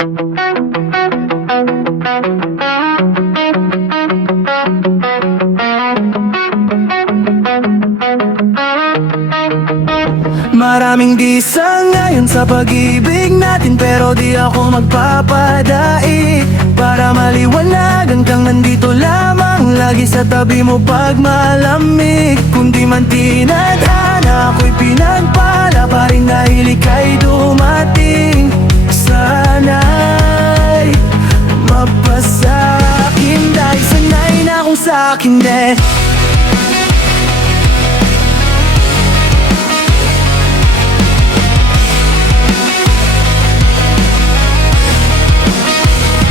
Maraming bisa ngayon sa pag-ibig natin, pero di ako magpapadai. Para maliwanagan kang nandito lamang, lagi sa tabi mo pag malamig. Kundi man tinadhana, ako'y pinagpala pa rin dahil ika'y dumating. Sana'y mapasakin, dahil sanay na akong sa'kin din.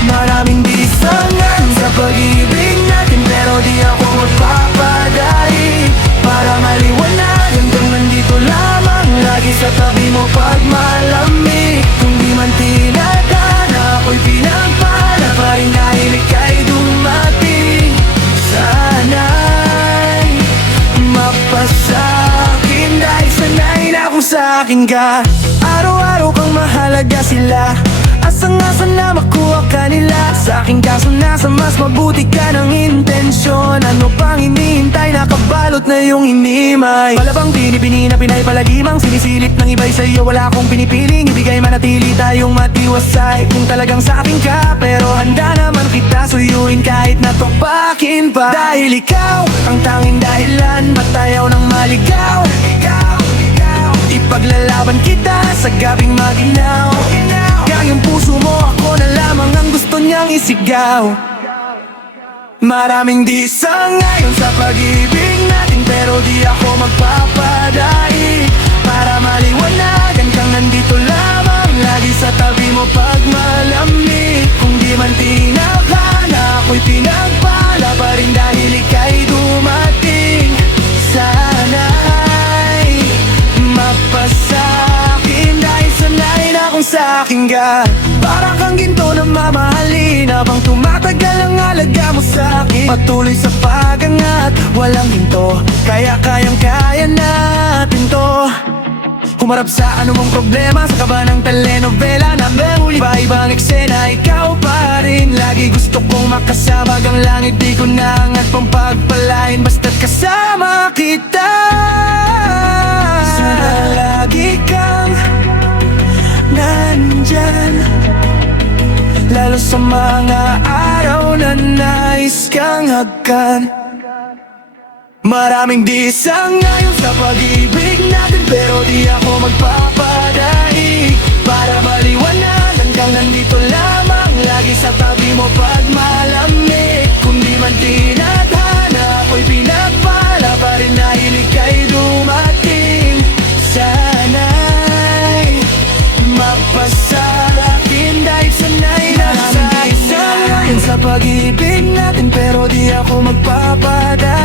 Maraming bisa ngayon sa pag-ibig natin, pero di ako magpapadai. Para maliwanagan kang nandito lamang, lagi sa tabi mo pag malamig. Kung di man tinadhana, ako'y pinagpala pa rin dahil ika'y dumating. Sana'y mapasakin, dahil sanay na akong sa'kin ka. Araw-araw kang mahalaga sila, asang-asa na makuha ka nila. Sa'king kaso nasa mas mabuti ka ng intensyon. Ano pang hinihintay, nakabalot na yung hinimay. Palabang binibini na pinay palagimang sinisilip ng iba'y sa'yo. Wala akong pinipiling, ibigay manatili tayong matiwasay. Kung talagang sa'kin ka, pero handa naman kita suyuin kahit natupakin pa. Dahil ikaw ang tanging dahilan, ba't ayaw nang maligaw? Ipaglalaban kita sa gabing maginaw. Yung puso mo, ako na lamang ang gusto niyang isigaw. Maraming bisa ngayon sa pag-ibig natin, pero di ako magpapadai. Para maliwanagan kang nandito lamang, lagi sa tabi mo pag malamig. Kung di man tinadhana, ako'y pinagpala pa rin dahil ika'y dumating. Sana'y mapasakin, dahil sanay na akong sa'kin ka. Para kang ginto na mamahalin, habang tumatagal ang alaga mo sa'kin. Patuloy sa pag-angat, walang hinto, kaya kayang-kaya natin to. Humarap sa anumang problema, sa kaba ng telenovela na may iba-ibang eksena, ikaw pa rin. Lagi gusto kong makasama hanggang langit, di ko naangat pang pagpalain basta't kasama kita. Sana lagi kang nandyan, lalo sa mga araw na nais kang hagkan. Maraming bisa ngayon sa pag-ibig natin, pero di ako magpapadai. Para maliwanagan kang nandito lamang, lagi sa tabi mo pag malamig. Kung di man tinadhana, ako'y pinagpala pa rin dahil ika'y dumating. Sana'y mapasakin, dahil sanay na sa'kin. Sa pag-ibig natin, pero di ako magpapadai.